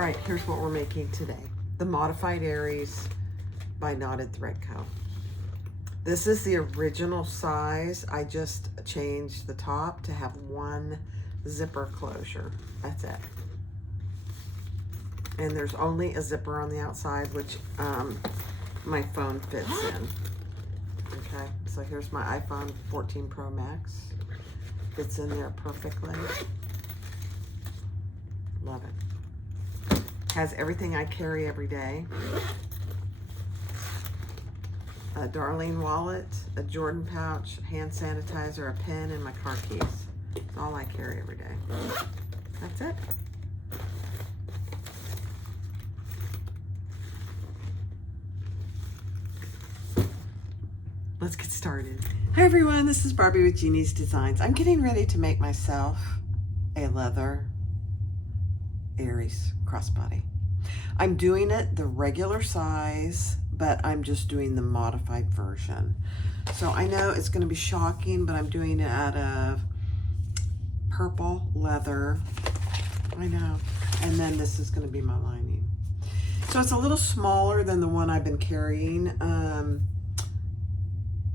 All right, here's what we're making today. The Modified Aries by Knotted Thread Co. This is the original size. I just changed the top to have one zipper closure. That's it. And there's only a zipper on the outside, which my phone fits in. Okay, so here's my iPhone 14 Pro Max. Fits in there perfectly. Love it. Has everything I carry every day. A Darlene wallet, a Jordan pouch, hand sanitizer, a pen, and my car keys. That's all I carry every day. That's it. Let's get started. Hi everyone, this is Barbie with Jeannie's Designs. I'm getting ready to make myself a leather Aries crossbody. I'm doing it the regular size, but I'm just doing the modified version. So I know it's going to be shocking, but I'm doing it out of purple leather. I know. And then this is going to be my lining. So it's a little smaller than the one I've been carrying.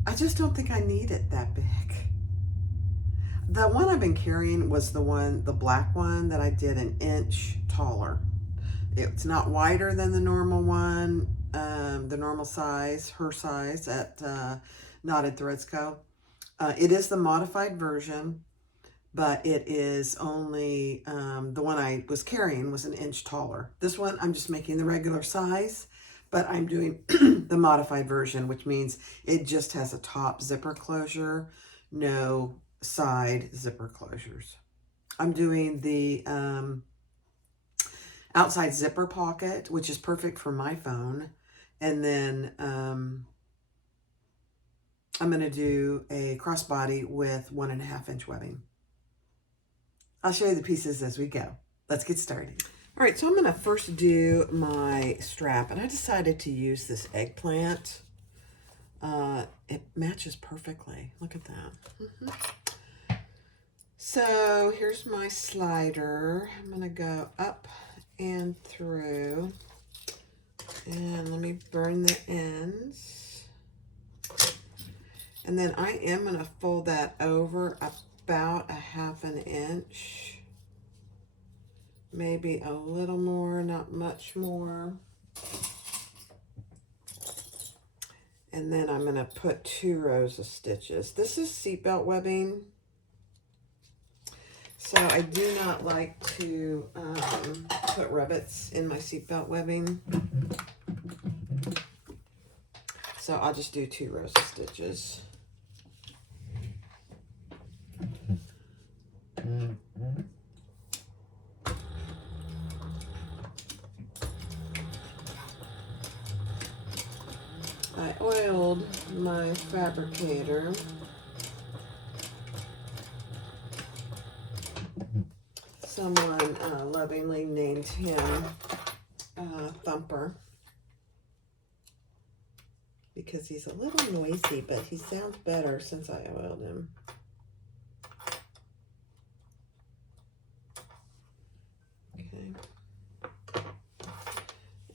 I just don't think I need it that big. The one I've been carrying was the black one that I did an inch taller. It's not wider than the normal one, the normal size, her size at Knotted Threads Co. It is the modified version, but it is only, the one I was carrying was an inch taller. This one, I'm just making the regular size, but I'm doing the modified version, which means it just has a top zipper closure, no side zipper closures. I'm doing the outside zipper pocket, which is perfect for my phone. And then I'm going to do a crossbody with 1.5 inch webbing. I'll show you the pieces as we go. Let's get started. All right, so I'm going to first do my strap, and I decided to use this eggplant. It matches perfectly. Look at that. So here's my slider. I'm going to go up and through, and let me burn the ends. And then I am going to fold that over about 1/2 inch. Maybe a little more, not much more. And then I'm going to put 2 rows of stitches. This is seatbelt webbing. So I do not like to put rivets in my seatbelt webbing. So I'll just do 2 rows of stitches. I oiled my fabricator. Someone lovingly named him Thumper because he's a little noisy, but he sounds better since I oiled him. Okay.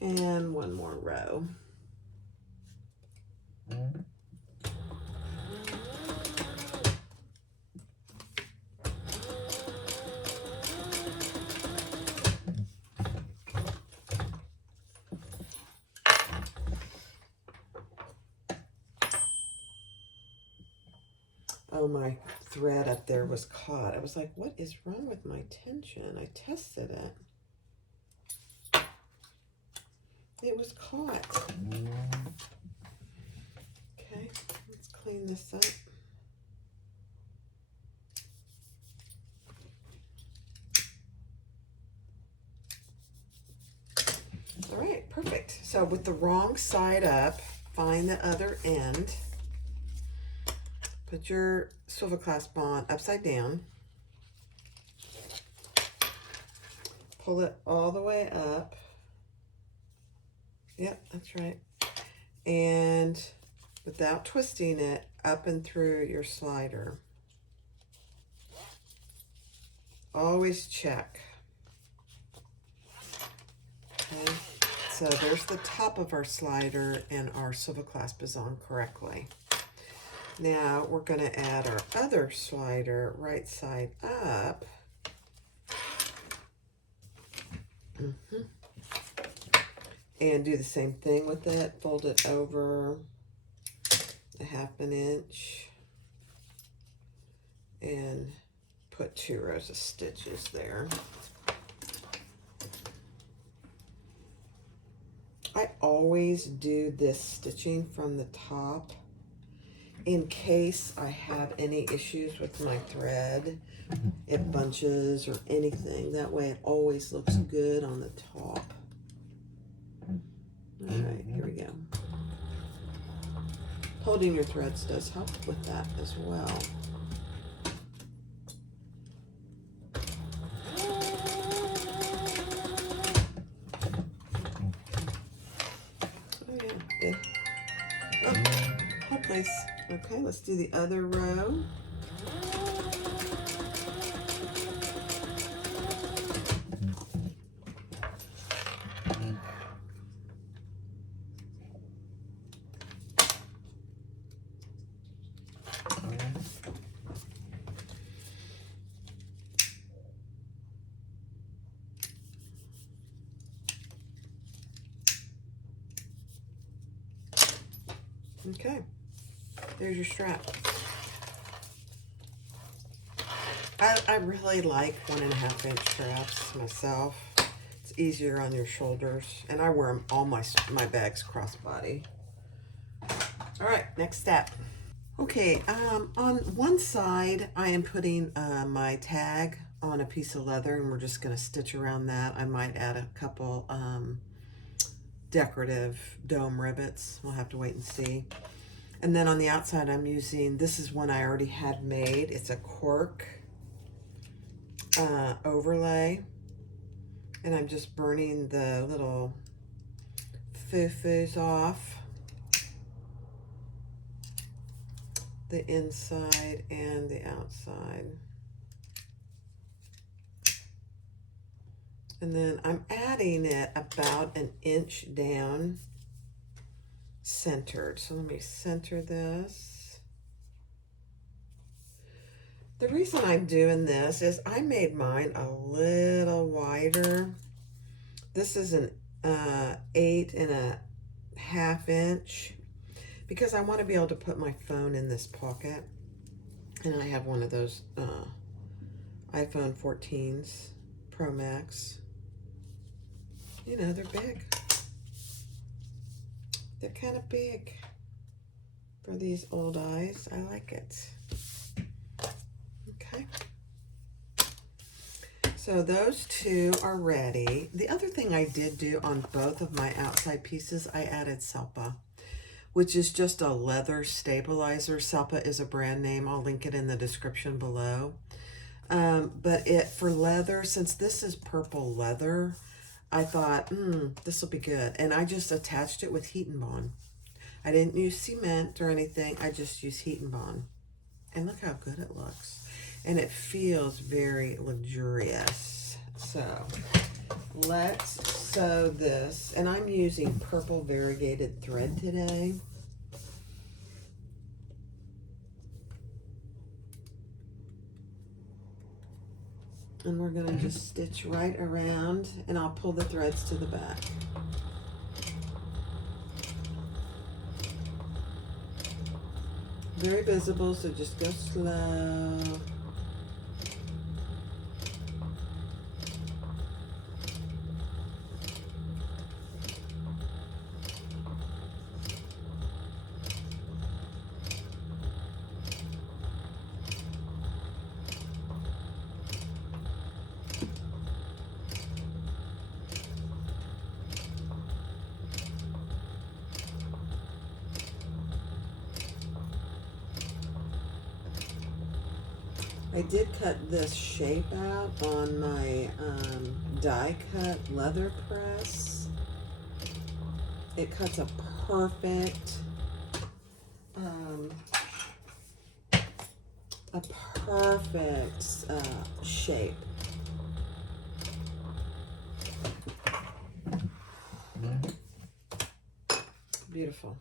And 1 more row. Oh, my thread up there was caught. I was like, what is wrong with my tension? I tested it. It was caught. Okay, let's clean this up. All right, perfect. So with the wrong side up, find the other end. Put your swivel clasp on upside down. Pull it all the way up. Yep, that's right. And without twisting it, up and through your slider. Always check. Okay, so there's the top of our slider, and our swivel clasp is on correctly. Now we're going to add our other slider right side up. And do the same thing with it. Fold it over a 1/2 inch and put 2 rows of stitches there. I always do this stitching from the top in case I have any issues with my thread, it bunches or anything. That way it always looks good on the top. All right, here we go. Holding your threads does help with that as well. Oh yeah, good. Oh, hold place. Okay, let's do the other row. Okay, there's your strap. I really like 1.5 inch straps myself. It's easier on your shoulders, and I wear them all my bags crossbody. All right, next step. Okay, on one side I am putting my tag on a piece of leather, and we're just going to stitch around that. I might add a couple decorative dome rivets. We'll have to wait and see. And then on the outside I'm using, this is one I already had made. It's a cork overlay, and I'm just burning the little foo-foos off the inside and the outside. And then I'm adding it about 1 inch down centered. So let me center this. The reason I'm doing this is I made mine a little wider. This is an 8.5 inch because I want to be able to put my phone in this pocket. And I have one of those iPhone 14s Pro Max. You know, they're big. They're kind of big for these old eyes. I like it. Okay. So those two are ready. The other thing I did do on both of my outside pieces, I added Selpa, which is just a leather stabilizer. Selpa is a brand name. I'll link it in the description below. But for leather, since this is purple leather, I thought, this will be good. And I just attached it with heat and bond. I didn't use cement or anything. I just used heat and bond. And look how good it looks. And it feels very luxurious. So let's sew this. And I'm using purple variegated thread today. And we're going to just stitch right around, and I'll pull the threads to the back. Very visible, so just go slow. I did cut this shape out on my die cut leather press. It cuts a perfect shape. beautiful.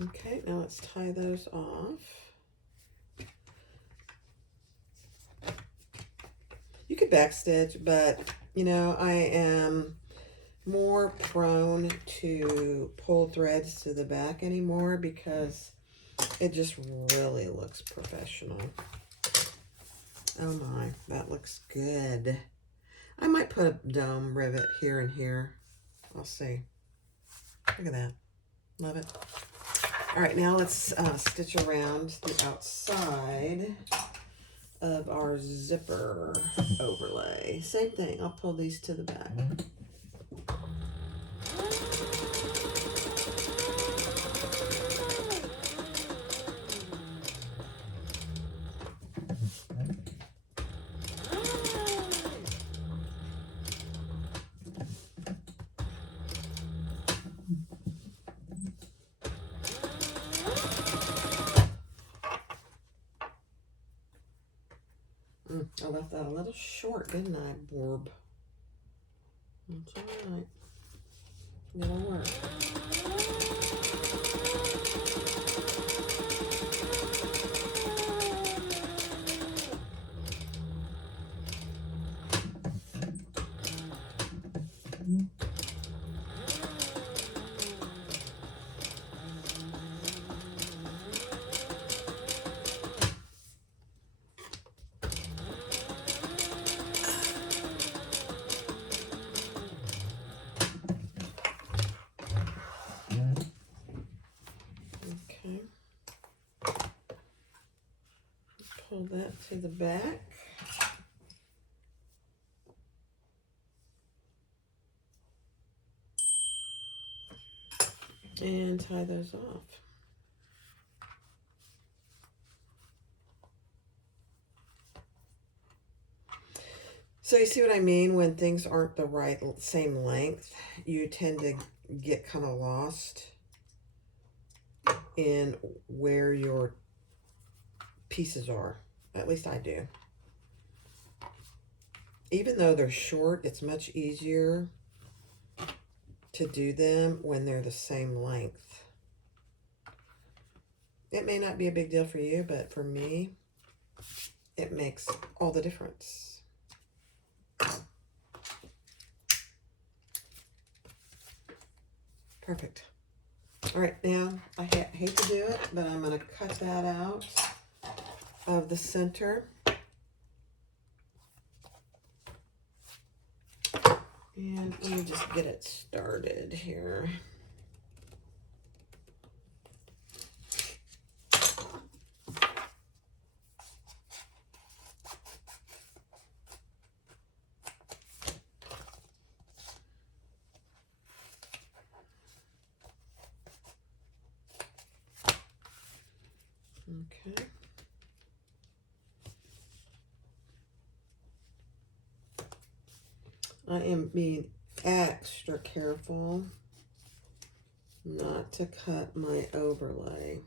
Okay, now let's tie those off. You could backstitch, but you know, I am more prone to pull threads to the back anymore because it just really looks professional. Oh my, that looks good. I might put a dome rivet here and here. I'll see. Look at that. Love it. All right, now let's stitch around the outside of our zipper overlay. Same thing, I'll pull these to the back. I left that a little short, didn't I, Borb? That's all right. It'll work. Okay. Pull that to the back. And tie those off. So you see what I mean? When things aren't the right same length, you tend to get kind of lost in where your pieces are. At least I do. Even though they're short, it's much easier to do them when they're the same length. It may not be a big deal for you, but for me, it makes all the difference. Perfect. All right, now I hate to do it, but I'm going to cut that out of the center. And let me just get it started here. Okay. I am being extra careful not to cut my overlay.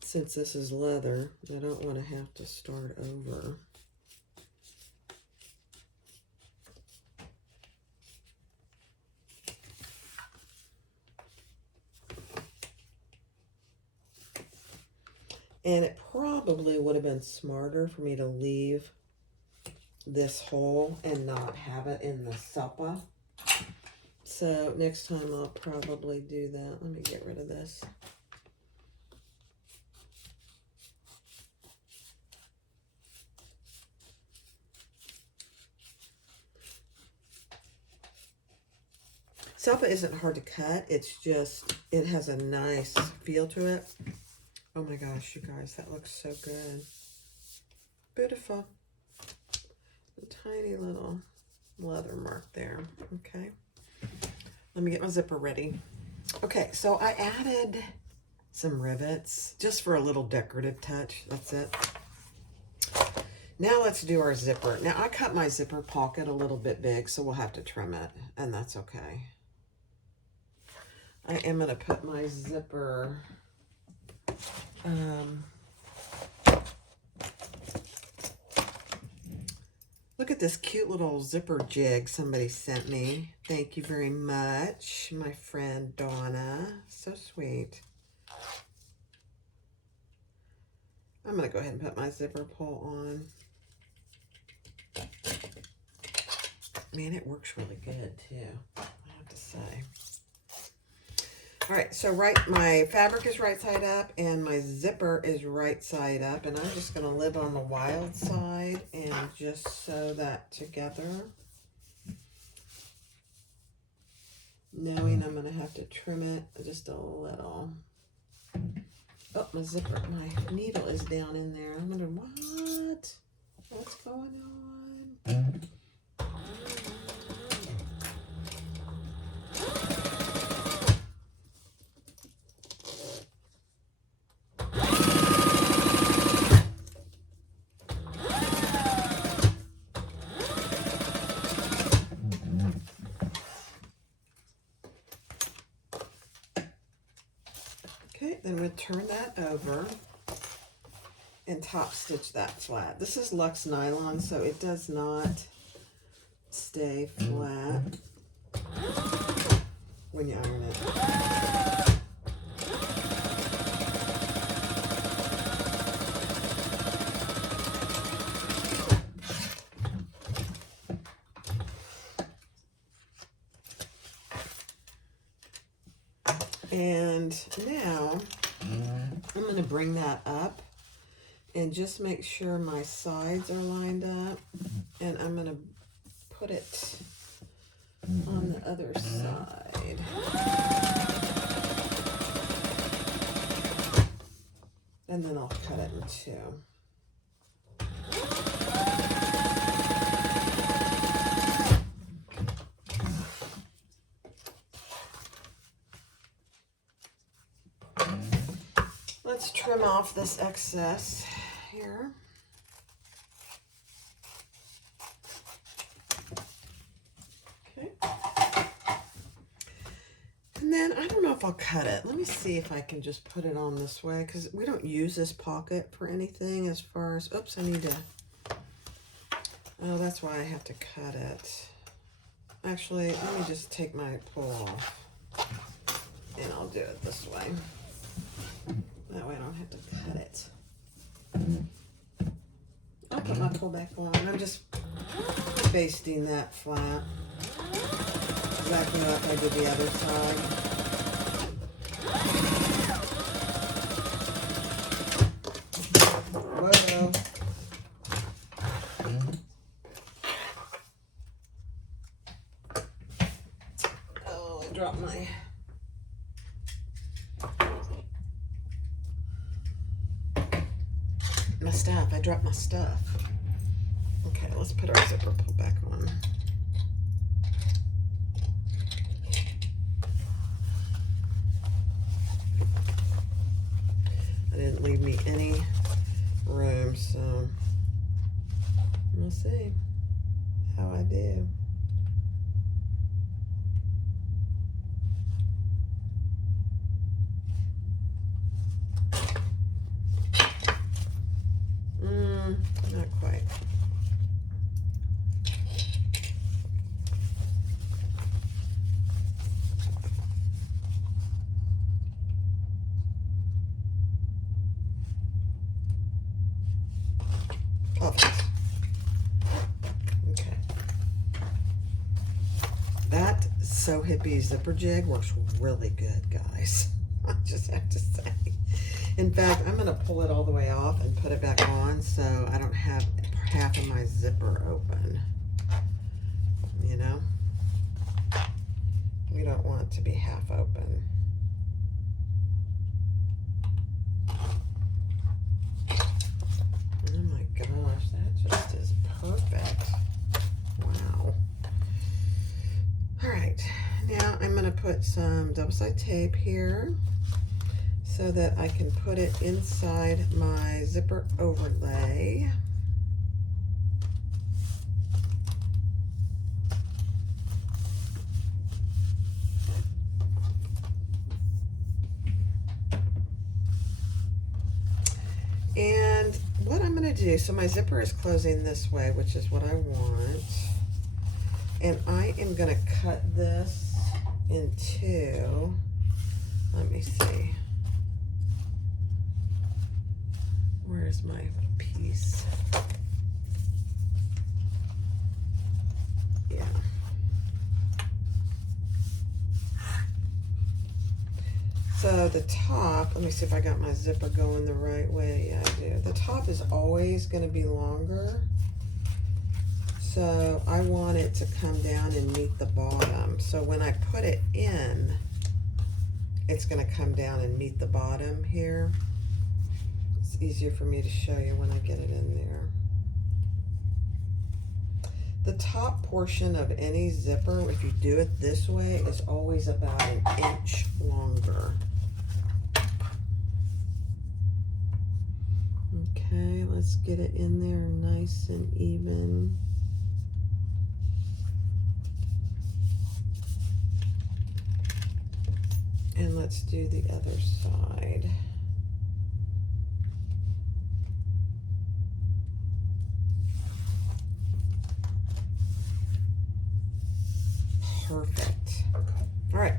Since this is leather, I don't want to have to start over. And it probably would have been smarter for me to leave this hole and not have it in the suppa. So next time I'll probably do that. Let me get rid of this. Suppa isn't hard to cut. It's just, it has a nice feel to it. Oh my gosh, you guys, that looks so good. Beautiful. A tiny little leather mark there. Okay. Let me get my zipper ready. Okay, so I added some rivets just for a little decorative touch. That's it. Now let's do our zipper. Now I cut my zipper pocket a little bit big, so we'll have to trim it, and that's okay. I am going to put my zipper, look at this cute little zipper jig somebody sent me. Thank you very much, my friend Donna. So sweet. I'm going to go ahead and put my zipper pull on. Man, it works really good too, I have to say. All right, so my fabric is right side up and my zipper is right side up, and I'm just going to live on the wild side and just sew that together, knowing I'm going to have to trim it just a little. Oh, my zipper, my needle is down in there. I'm wondering what's going on? Okay, then we'll turn that over and top stitch that flat. This is Luxe nylon, so it does not stay flat when you iron it. And now I'm going to bring that up and just make sure my sides are lined up, and I'm going to put it on the other side. And then I'll cut it in two. Let's trim off this excess here. Okay. And then I don't know if I'll cut it. Let me see if I can just put it on this way, because we don't use this pocket for anything as far as, oops, I need to, oh, that's why I have to cut it. Actually, let me just take my pull off and I'll do it this way. That way I don't have to cut it. I'll put my pull back on. I'm just basting that flat. Exactly like I did the other side. Whoa. Oh, I dropped my stuff. I dropped my stuff. Okay, let's put our zipper pull back on. I didn't leave me any room, so we'll see how I do. Not quite. Perfect. Okay. That So Hippie zipper jig works really good, guys. I just have to say. In fact, I'm going to pull it all the way off and put it back on so I don't have half of my zipper open. You know? We don't want it to be half open. Oh my gosh, that just is perfect. Wow. All right, now I'm going to put some double-sided tape here so that I can put it inside my zipper overlay. And what I'm going to do, so my zipper is closing this way, which is what I want. And I am going to cut this in two. Let me see. Where's my piece? Yeah. So the top, let me see if I got my zipper going the right way. Yeah, I do. The top is always going to be longer. So I want it to come down and meet the bottom. So when I put it in, it's going to come down and meet the bottom here. It's easier for me to show you when I get it in there. The top portion of any zipper, if you do it this way, is always about an inch longer. Okay, let's get it in there nice and even. And let's do the other side. Perfect. All right.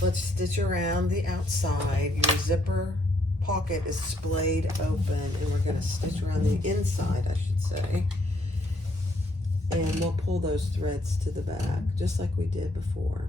Let's stitch around the outside. Your zipper pocket is splayed open, and we're going to stitch around the inside, I should say. And we'll pull those threads to the back, just like we did before.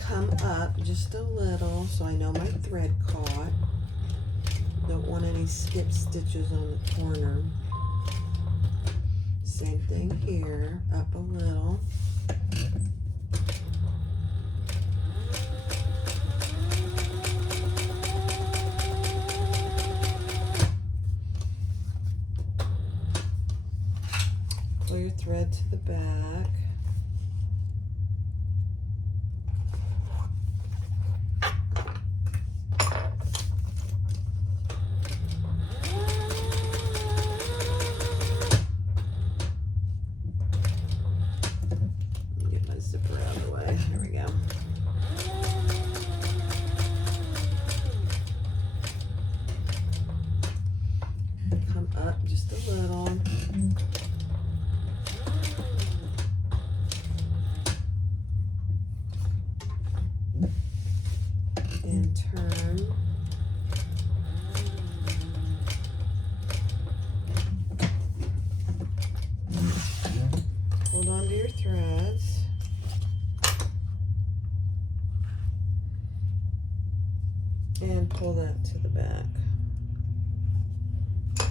Come up just a little so I know my thread caught. Don't want any skip stitches on the corner. Same thing here, up a little. Pull your thread to the back. Zipper out of the way. There we go. Come up just a little. And turn. Hold on to your threads. And pull that to the back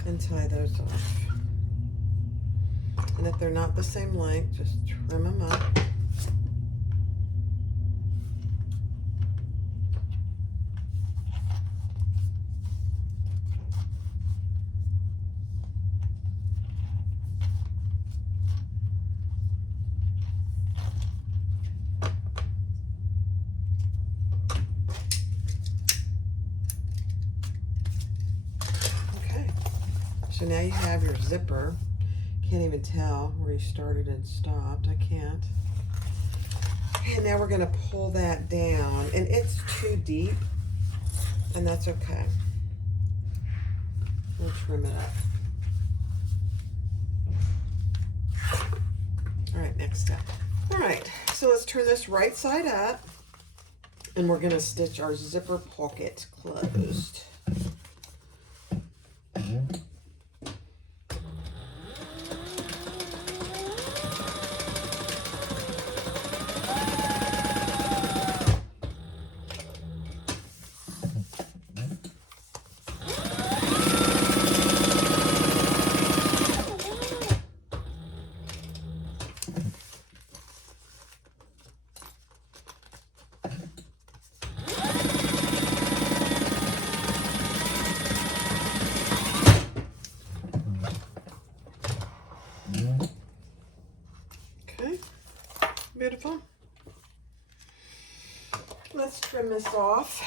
and tie those off. And if they're not the same length, just trim them up. So now you have your zipper. Can't even tell where you started and stopped. I can't. And now we're going to pull that down. And it's too deep, and that's okay. We'll trim it up. All right, next step. All right, so let's turn this right side up, and we're going to stitch our zipper pocket closed. trim this off.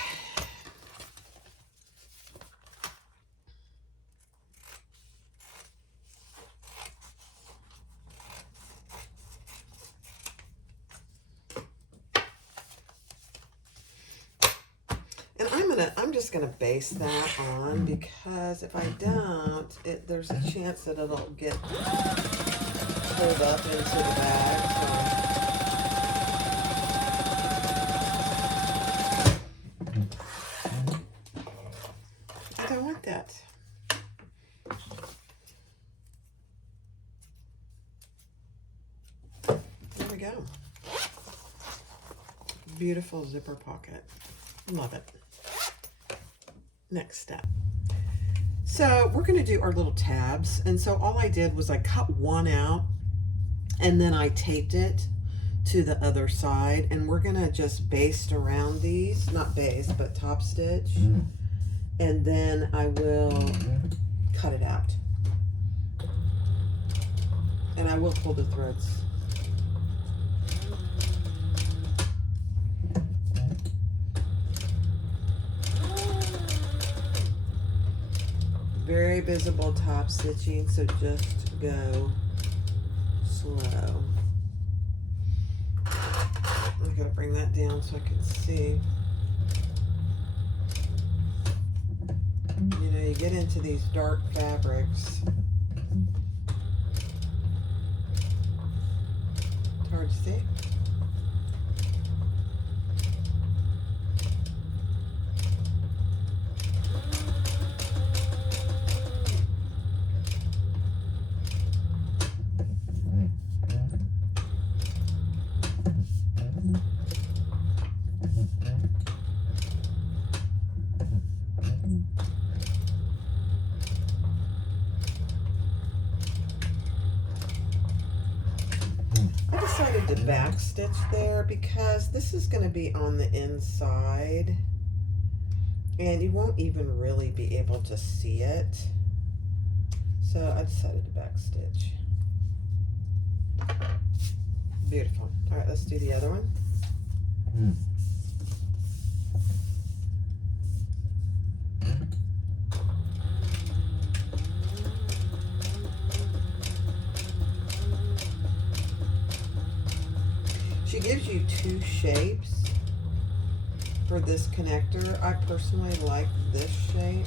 And I'm just gonna base that on, because if I don't, there's a chance that it'll get pulled up into the bag. So I don't want that. There we go. Beautiful zipper pocket. Love it. Next step. So we're going to do our little tabs. And so all I did was I cut one out and then I taped it to the other side. And we're going to just baste around these, not baste, but top stitch. And then I will cut it out. And I will pull the threads. Very visible top stitching, so just go slow. I gotta bring that down so I can see. You know, you get into these dark fabrics. It's hard to see. To back stitch there because this is going to be on the inside and you won't even really be able to see it, so I decided to back stitch. Beautiful. All right, let's do the other one. She gives you two shapes for this connector. I personally like this shape.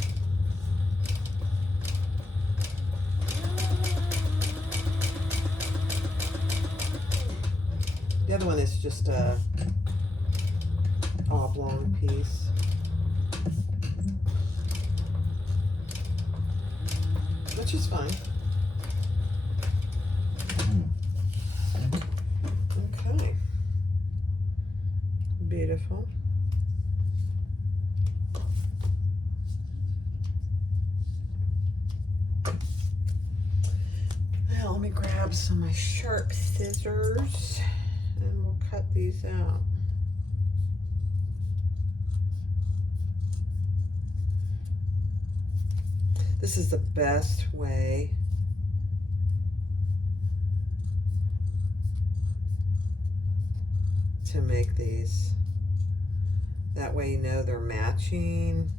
The other one is just a oblong piece. Which is fine. Okay. Beautiful. Now let me grab some of my sharp scissors and we'll cut these out. This is the best way to make these. That way you know they're matching.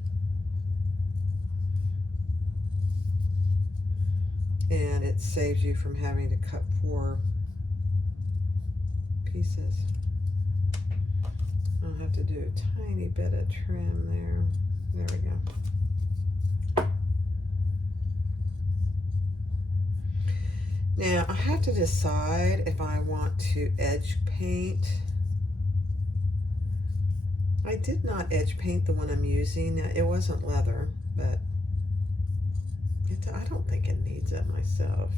And it saves you from having to cut 4 pieces. I'll have to do a tiny bit of trim there. There we go. Now I have to decide if I want to edge paint. I did not edge paint the one I'm using. It wasn't leather, but I don't think it needs it myself.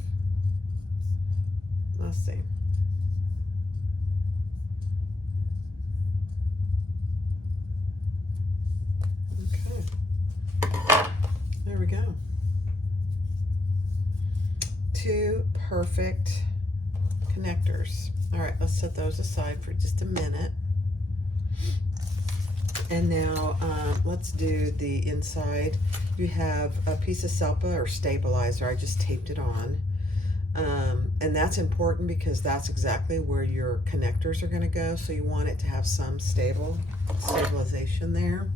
Let's see. Okay. There we go. 2 perfect connectors. All right, let's set those aside for just a minute. And now let's do the inside. You have a piece of Selpa or stabilizer. I just taped it on. And that's important because that's exactly where your connectors are going to go. So you want it to have some stabilization there.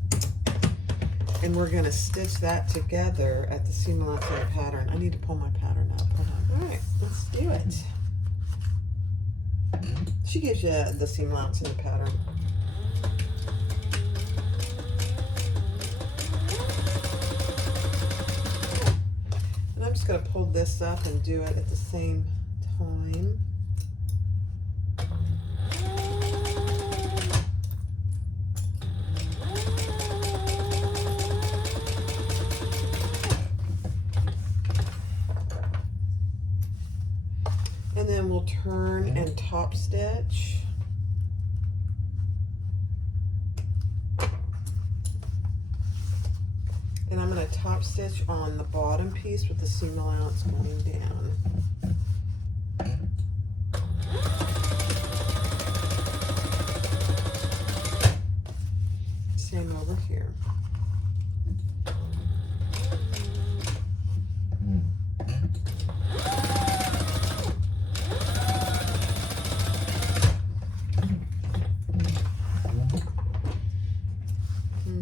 And we're going to stitch that together at the seam allowance of the pattern. I need to pull my pattern up. Hold on. All right, let's do it. She gives you the seam allowance in the pattern. And I'm just going to pull this up and do it at the same time. And then we'll turn and top stitch. And I'm going to top stitch on the bottom piece with the seam allowance going down. Same over here.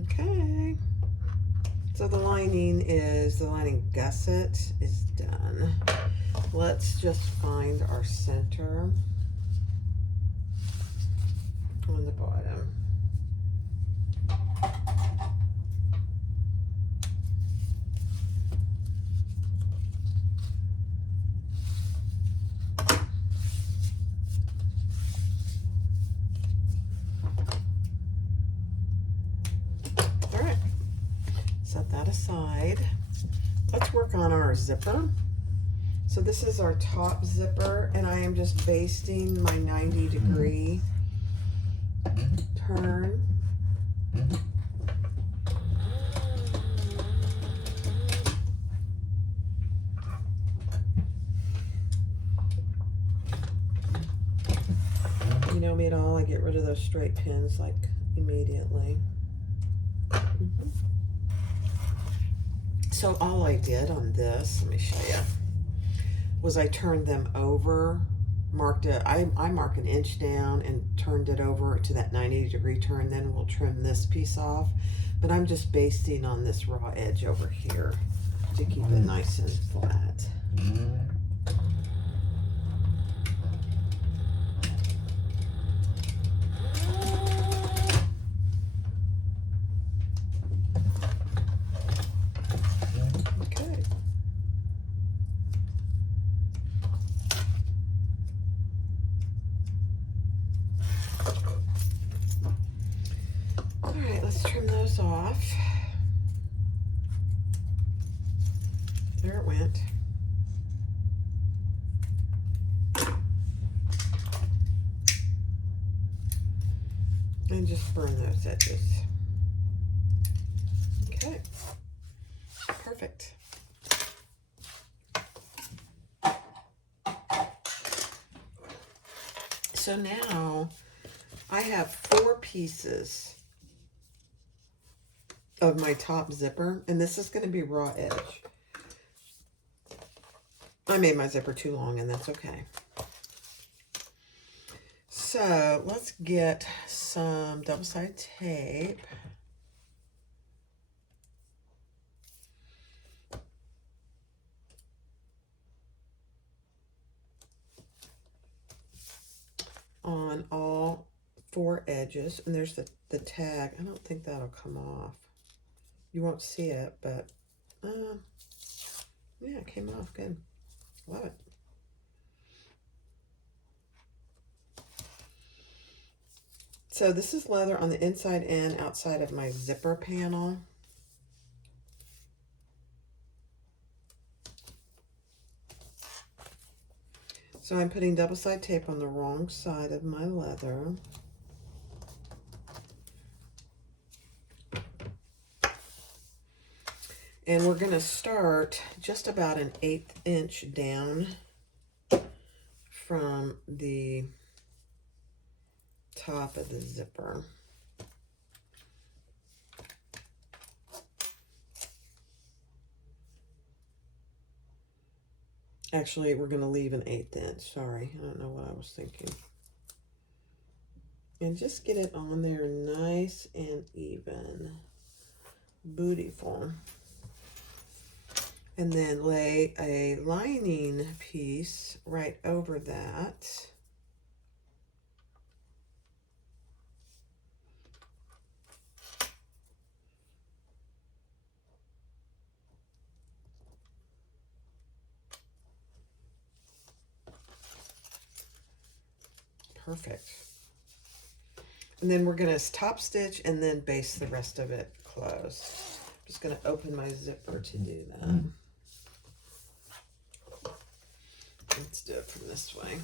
Okay. So the lining gusset is done. Let's just find our center on the bottom. All right, set that aside. Let's work on our zipper. So this is our top zipper, and I am just basting my 90-degree turn. You know me at all, I get rid of those straight pins like immediately. So all I did on this, let me show you, was I turned them over, I mark an inch down and turned it over to that 90-degree turn. Then we'll trim this piece off. But I'm just basting on this raw edge over here to keep it nice and flat. Trim those off. There it went. And just burn those edges. Okay, perfect. So now I have 4 pieces of my top zipper, and this is going to be raw edge. I made my zipper too long, and that's okay. So let's get some double-sided tape. On all 4 edges, and there's the tag. I don't think that'll come off. You won't see it, but yeah, it came off good. Love it. So this is leather on the inside and outside of my zipper panel. So I'm putting double-sided tape on the wrong side of my leather. And we're going to start just about an 1/8 inch down from the top of the zipper. Actually, we're going to leave an 1/8 inch. Sorry, I don't know what I was thinking. And just get it on there nice and even. Beautiful. And then lay a lining piece right over that. Perfect. And then we're going to top stitch and then baste the rest of it closed. I'm just going to open my zipper to do that. Let's do it from this way.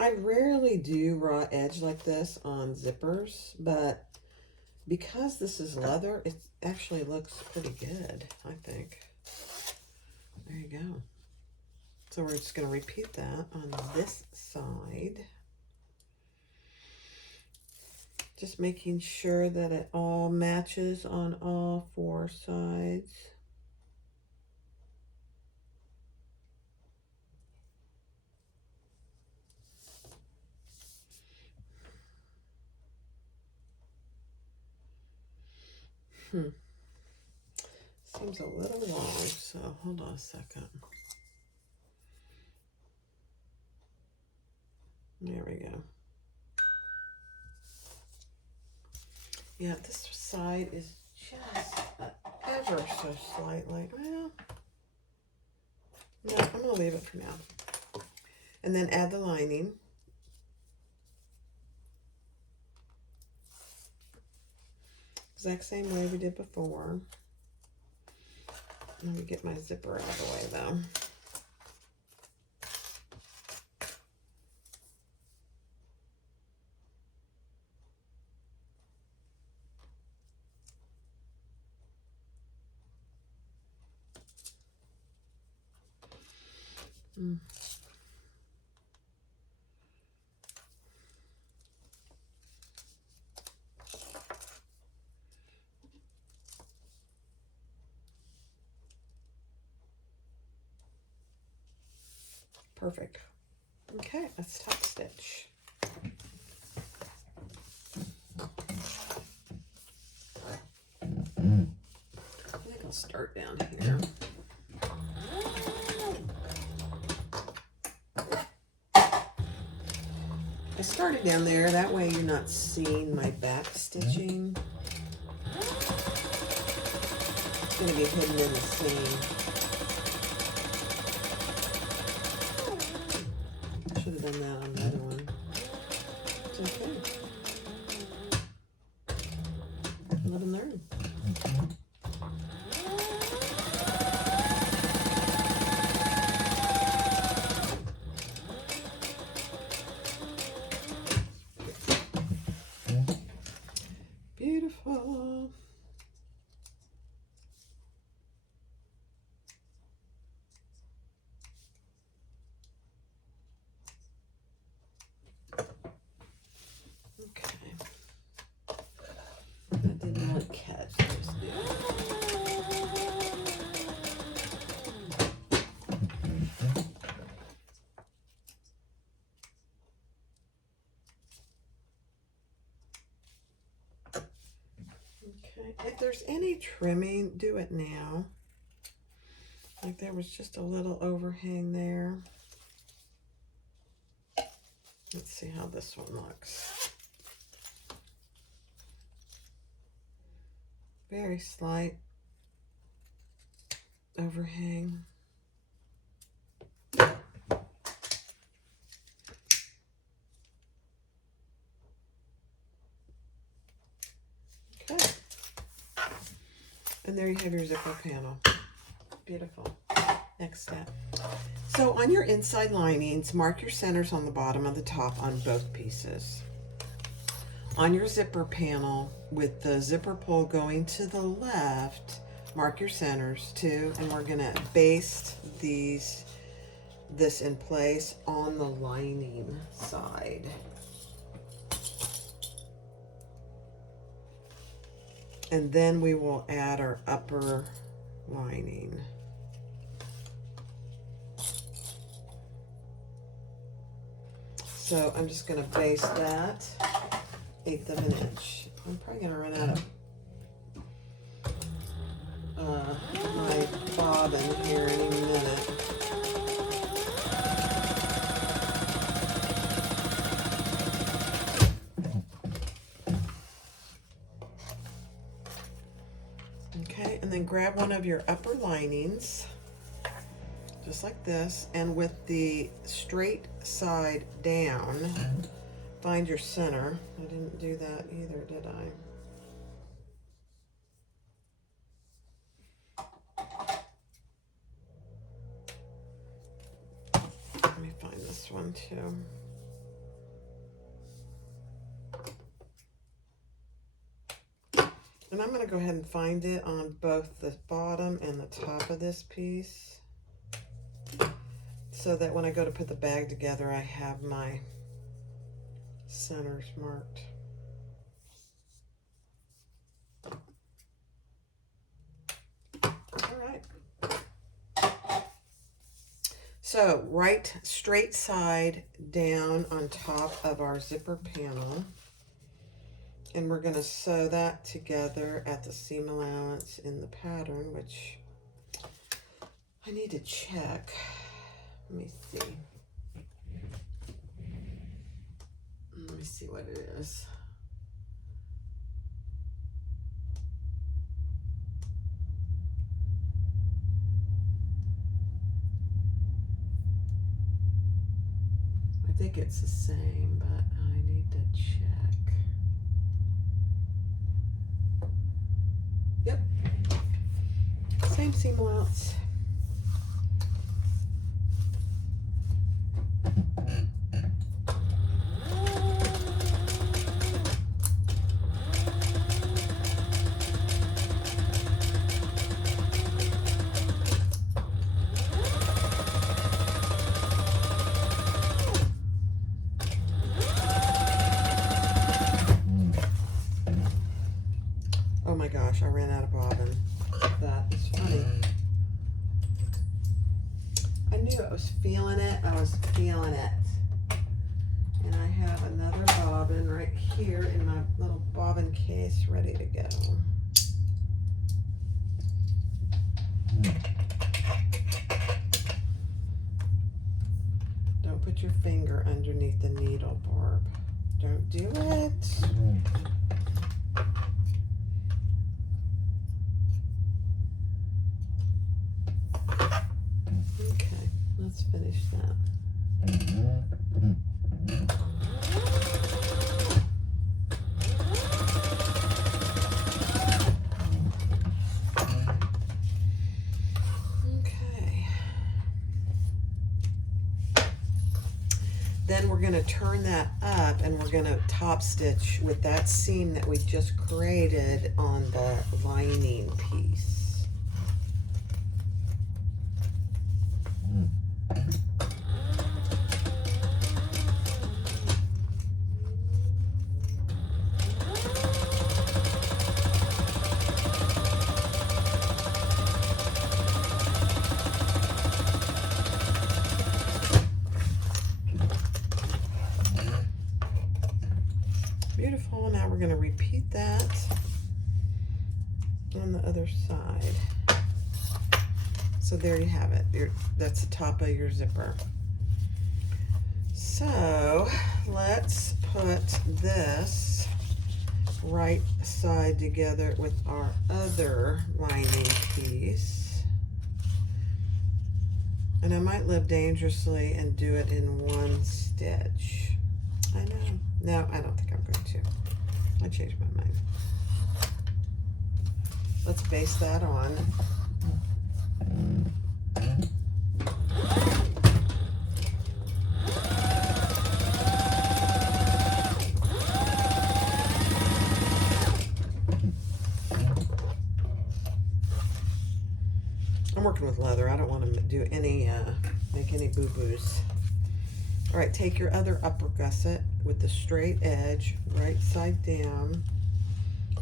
I rarely do raw edge like this on zippers, but because this is leather, it actually looks pretty good, I think. There you go. So we're just going to repeat that on this side. Just making sure that it all matches on all 4 sides. Seems a little long, so hold on a second. There we go. Yeah, this side is just ever so slightly. Well, no, I'm going to leave it for now. And then add the lining. Exact same way we did before. Let me get my zipper out of the way though. Perfect. Okay, let's top stitch. I think I'll start down here. I started down there, that way you're not seeing my back stitching. It's going to be hidden in the seam. Should have done that on the other one. It's okay. Live and learn. Beautiful. Okay. That did not catch. Okay. If there's any trimming, do it now. Like there was just a little overhang there. Let's see how this one looks. Very slight overhang. Okay. And there you have your zipper panel. Beautiful. Next step. So on your inside linings, mark your centers on the bottom and the top on both pieces. On your zipper panel, with the zipper pull going to the left, mark your centers too, and we're gonna baste this in place on the lining side. And then we will add our upper lining. So I'm just going to baste that 1/8 of an inch. I'm probably going to run out of my bobbin here any minute. Okay, and then grab one of your upper linings, just like this, and with the straight side down, find your center. I didn't do that either, did I? Let me find this one too. And I'm going to go ahead and find it on both the bottom and the top of this piece, so that when I go to put the bag together, I have my centers marked. All right. So right straight side down on top of our zipper panel. And we're going to sew that together at the seam allowance in the pattern, which I need to check. Let me see. Let me see what it is. I think it's the same, but I need to check. Yep, same seam allowance. Oh my gosh, I ran out of bobbin. That is funny. I knew I was feeling it. I was feeling it. And I have another bobbin right here in my little bobbin case ready to go. Don't put your finger underneath the needle, Barb. Don't do it. Okay, let's finish that. Okay. Then we're going to turn that up and we're going to top stitch with that seam that we just created on the lining piece. Beautiful. Now we're going to repeat that on the other side. So there you have it. That's the top of your zipper. So let's put this right side together with our other lining piece. And I might live dangerously and do it in one stitch. I know. No, I don't think I'm going to. I changed my mind. Let's base that on. I'm working with leather. I don't want to do any, make any boo-boos. All right, take your other upper gusset with the straight edge, right side down,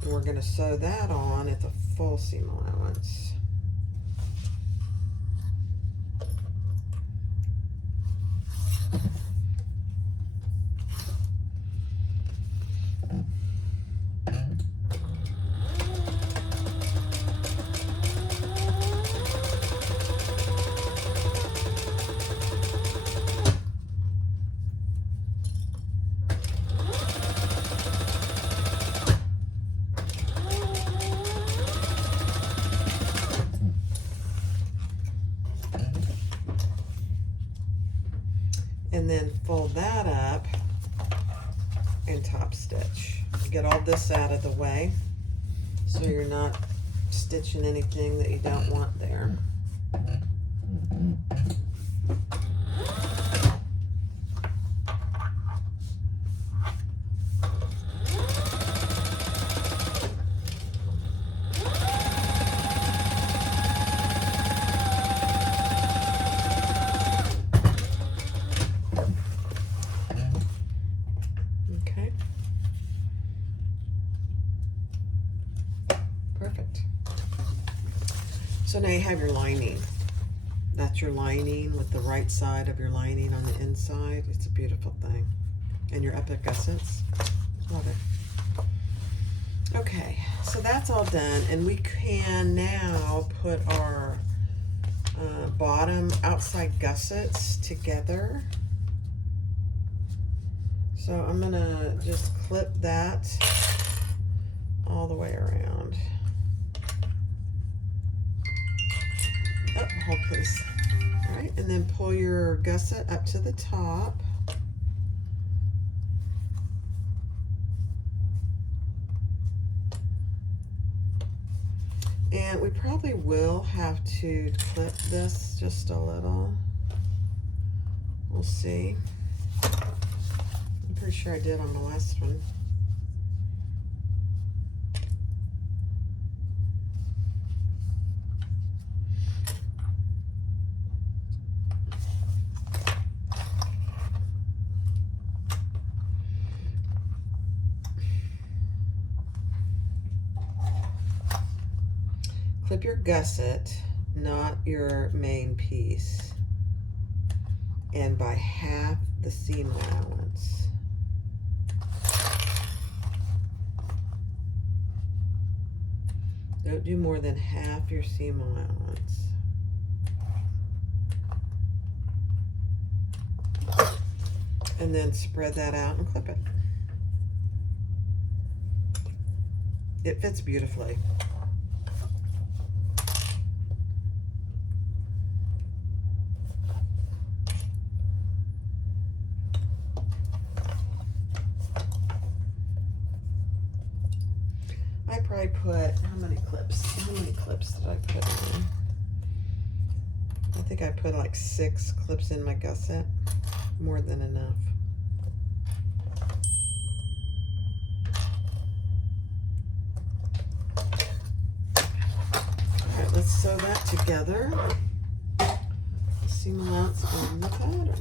and we're going to sew that on at the full seam allowance. And then fold that up and top stitch. Get all this out of the way so you're not stitching anything that you don't want there. Okay. Perfect. So now you have your lining. That's your lining with the right side of your lining on the inside. It's a beautiful thing. And your epic gussets. Love it. Okay, so that's all done. And we can now put our bottom outside gussets together. So I'm gonna just clip that all the way around. Oh, hold please. All right, and then pull your gusset up to the top. And we probably will have to clip this just a little. We'll see. I'm pretty sure I did on the last one. Clip your gusset, not your main piece, and by half the seam allowance. Don't do more than half your seam allowance. And then spread that out and clip it. It fits beautifully. I probably put, how many clips did I put in? I think I put like 6 clips in my gusset. More than enough. All right, let's sew that together. Seam allowance on the pattern.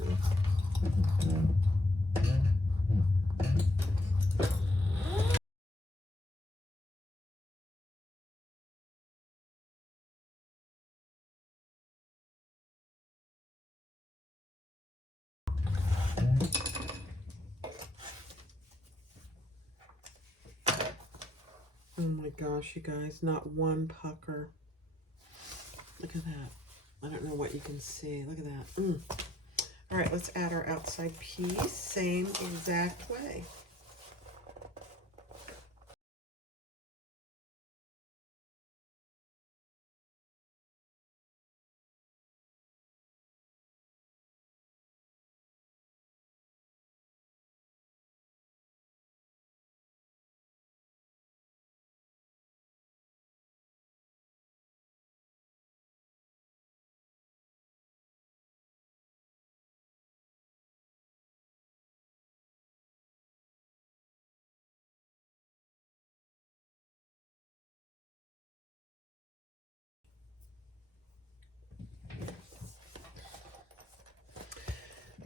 Oh my gosh, you guys, not one pucker. Look at that. I don't know what you can see. Look at that. All right, let's add our outside piece, same exact way.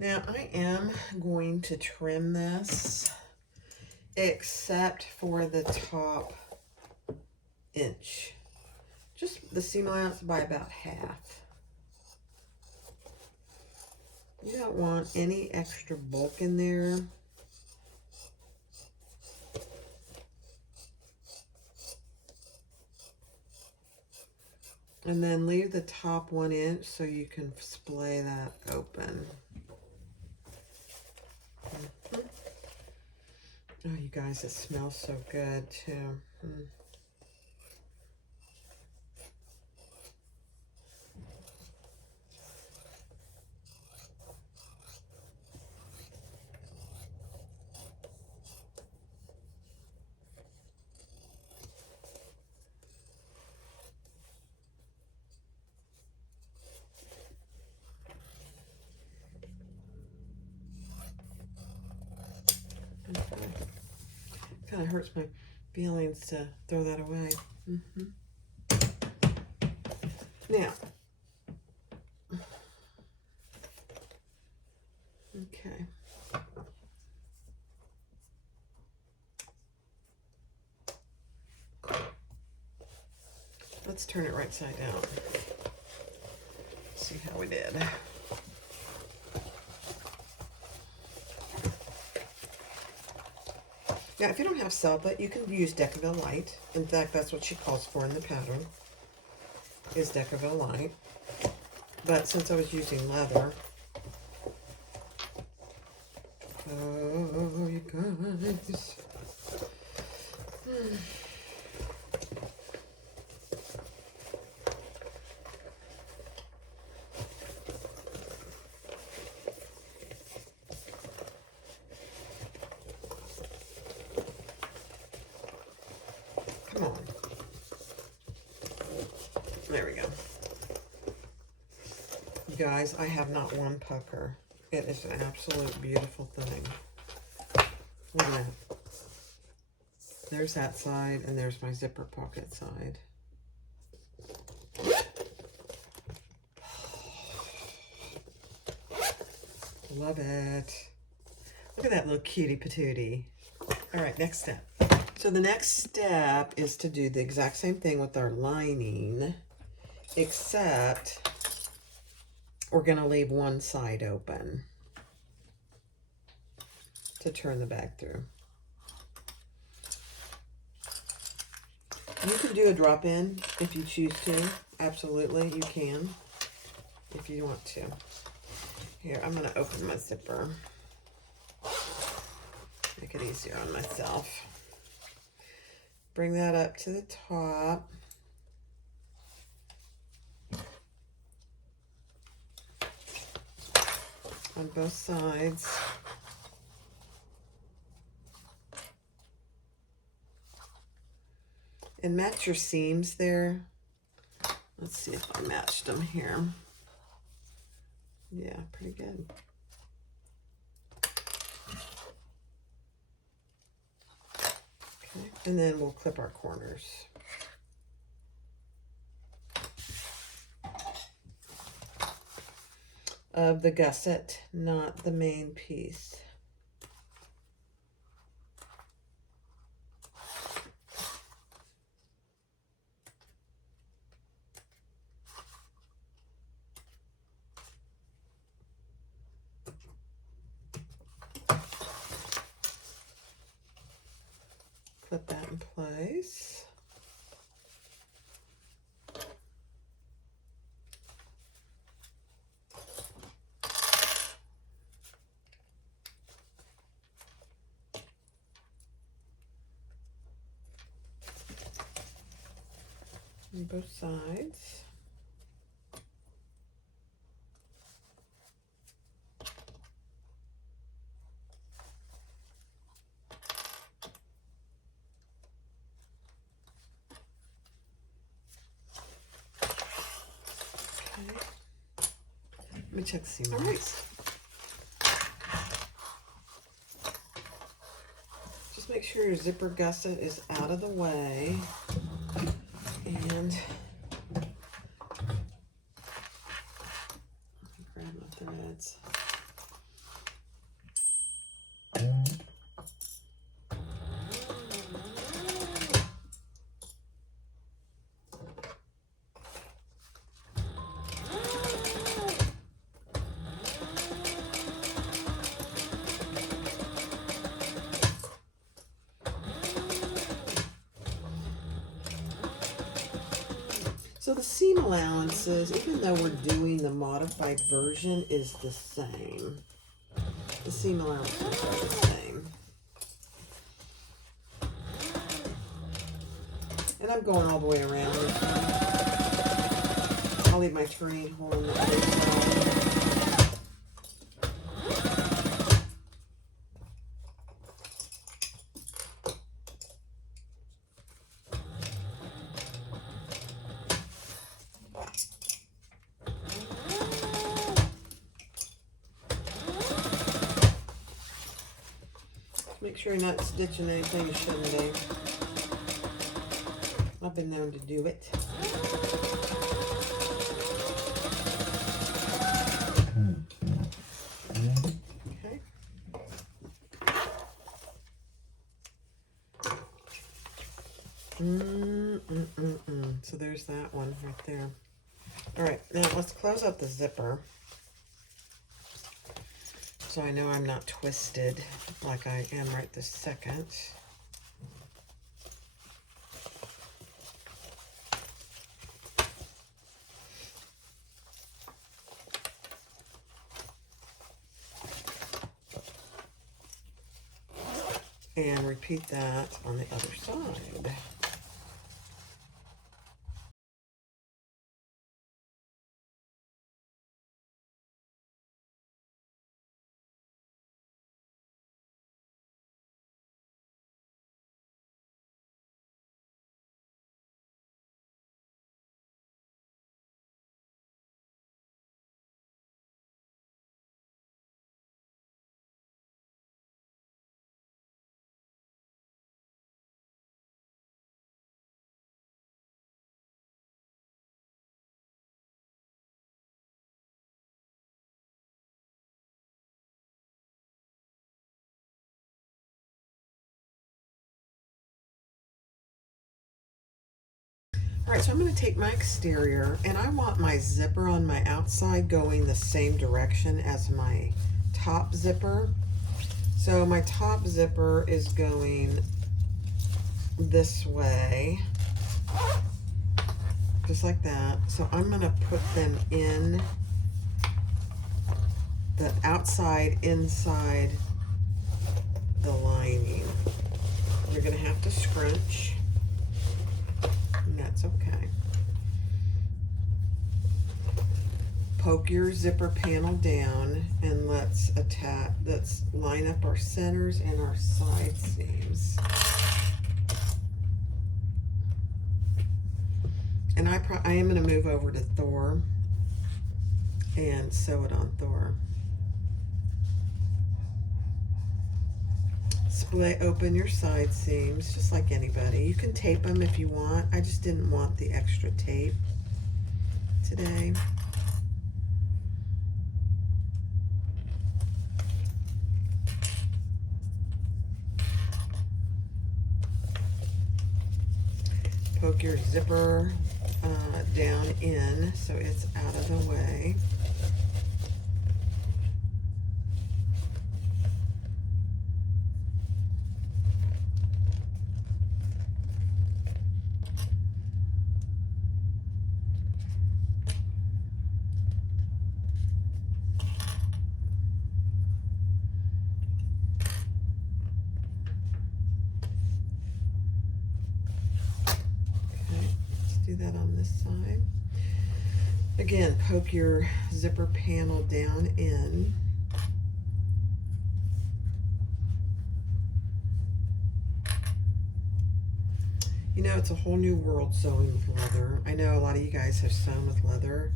Now I am going to trim this, except for the top inch. Just the seam allowance by about half. You don't want any extra bulk in there. And then leave the top 1 inch so you can splay that open. Oh, you guys, it smells so good too. Kind of hurts my feelings to throw that away. Now, okay. Let's turn it right side down. See how we did. Now, if you don't have Selpa, you can use Decaville Light. In fact, that's what she calls for in the pattern, is Decaville Light. But since I was using leather, oh, you guys. Come on. There we go. You guys, I have not one pucker. It is an absolute beautiful thing. Look at that. There's that side, and there's my zipper pocket side. Love it. Look at that little cutie patootie. All right, next step. So the next step is to do the exact same thing with our lining, except we're going to leave one side open to turn the bag through. You can do a drop-in if you choose to. Absolutely, you can if you want to. Here, I'm going to open my zipper. Make it easier on myself. Bring that up to the top. On both sides. And match your seams there. Let's see if I matched them here. Yeah, pretty good. Okay, and then we'll clip our corners. Of the gusset, not the main piece. Clip that in place. on both sides. Okay. Let me check the seam allowance. Just make sure your zipper gusset is out of the way. And grab my threads. So the seam allowances, even though we're doing the modified version, is the same. The seam allowances are the same. And I'm going all the way around this one. I'll leave my turning hole in the other side. Make sure you're not stitching anything you shouldn't be. I've been known to do it. Okay. So there's that one right there. All right, now let's close up the zipper. So I know I'm not twisted like I am right this second. And repeat that on the other side. All right, so I'm going to take my exterior, and I want my zipper on my outside going the same direction as my top zipper. So my top zipper is going this way, just like that. So I'm going to put them in the outside, inside the lining. You're going to have to scrunch. That's okay. Poke your zipper panel down and let's line up our centers and our side seams. And I am going to move over to Thor and sew it on Thor. Split open your side seams just like anybody. You can tape them if you want. I just didn't want the extra tape today. Poke your zipper down in so it's out of the way. that on this side. Again, poke your zipper panel down in. You know, it's a whole new world sewing with leather. I know a lot of you guys have sewn with leather.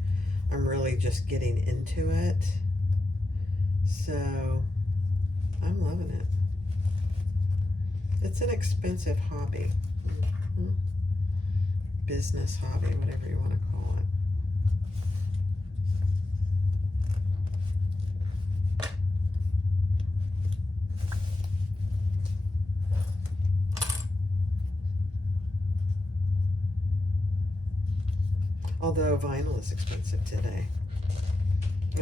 I'm really just getting into it. So, I'm loving it. It's an expensive hobby. Business hobby, whatever you want to call it. Although vinyl is expensive today.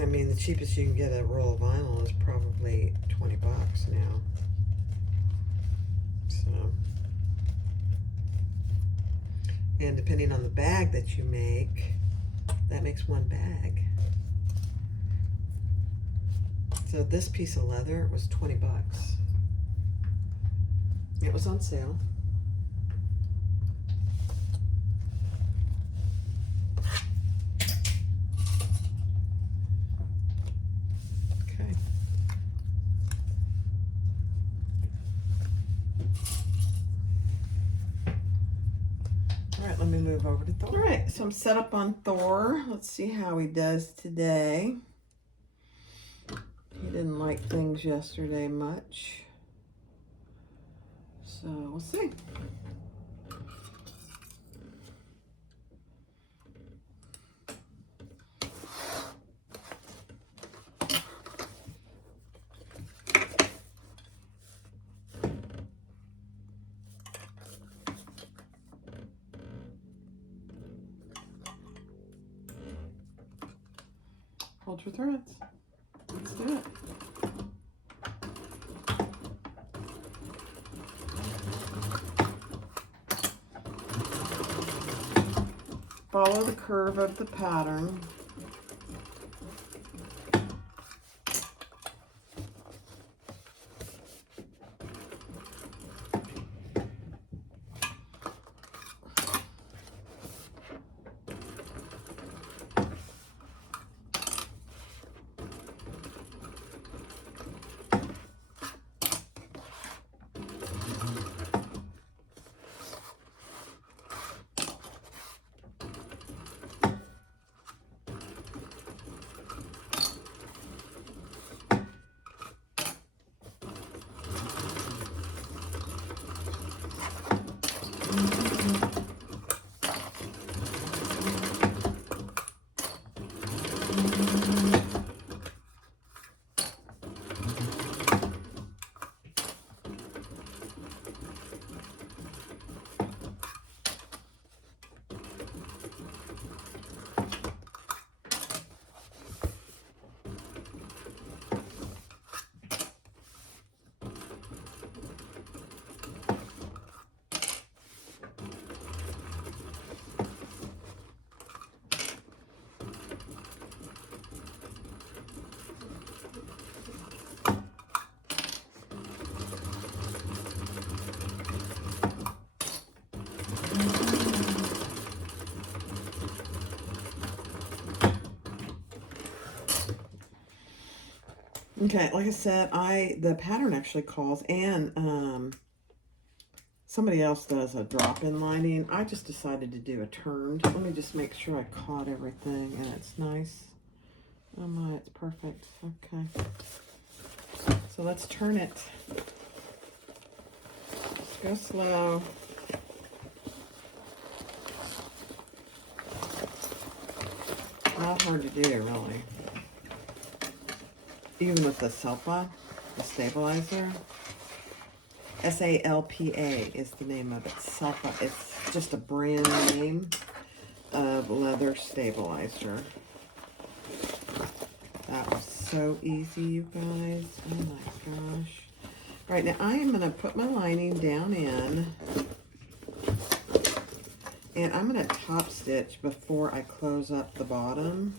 I mean, the cheapest you can get a roll of vinyl is probably 20 bucks now. So, and depending on the bag that you make, that makes one bag. So this piece of leather was 20 bucks. It was on sale. Okay. All right, let me move over to Thor. All right, so I'm set up on Thor. Let's see how he does today. He didn't like things yesterday much. So we'll see. Hold your threads. Let's do it. Follow the curve of the pattern. Okay, like I said, the pattern actually calls, and somebody else does a drop-in lining. I just decided to do a turned. Let me just make sure I caught everything, and it's nice. Oh my, it's perfect. Okay. So let's turn it. Just go slow. Not hard to do, really. Even with the SELPA, the stabilizer. SALPA is the name of it. SELPA. It's just a brand name of leather stabilizer. That was so easy, you guys. Oh my gosh. All right, now I am going to put my lining down in. And I'm going to top stitch before I close up the bottom.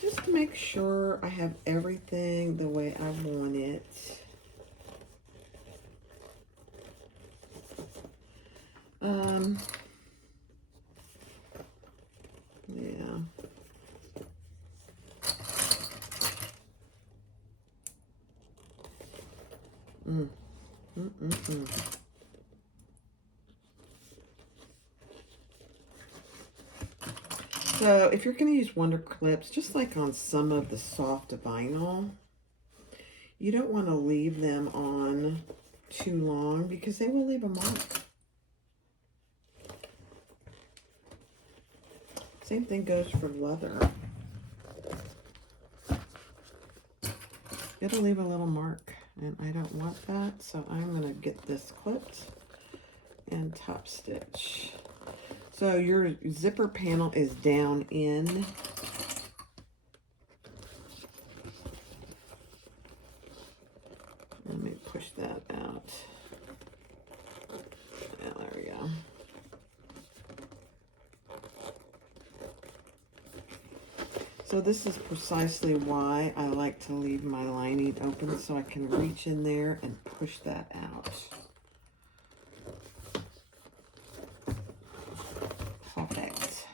Just to make sure I have everything the way I want it. So if you're going to use Wonder Clips, just like on some of the soft vinyl, you don't want to leave them on too long because they will leave a mark. Same thing goes for leather. It'll leave a little mark, and I don't want that, so I'm going to get this clipped and top stitch. So your zipper panel is down in. Let me push that out. Yeah, there we go. So this is precisely why I like to leave my lining open, so I can reach in there and push that out. Perfect.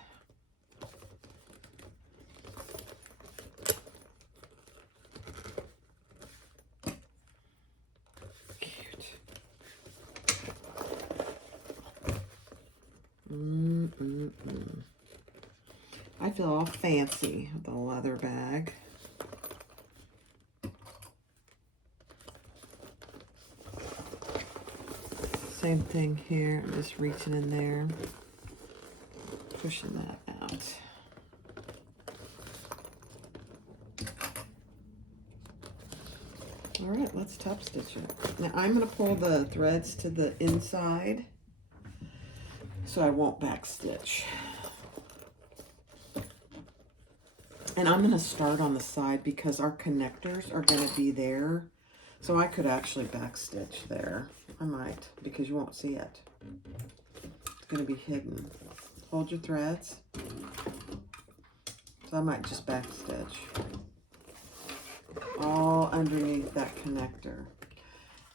Cute. I feel all fancy with a leather bag. Same thing here. I'm just reaching in there, pushing that out. All right, let's top stitch it. Now I'm going to pull the threads to the inside so I won't back stitch. And I'm going to start on the side because our connectors are going to be there. So I could actually back stitch there. I might, because you won't see it. It's going to be hidden. Hold your threads. So I might just back stitch all underneath that connector.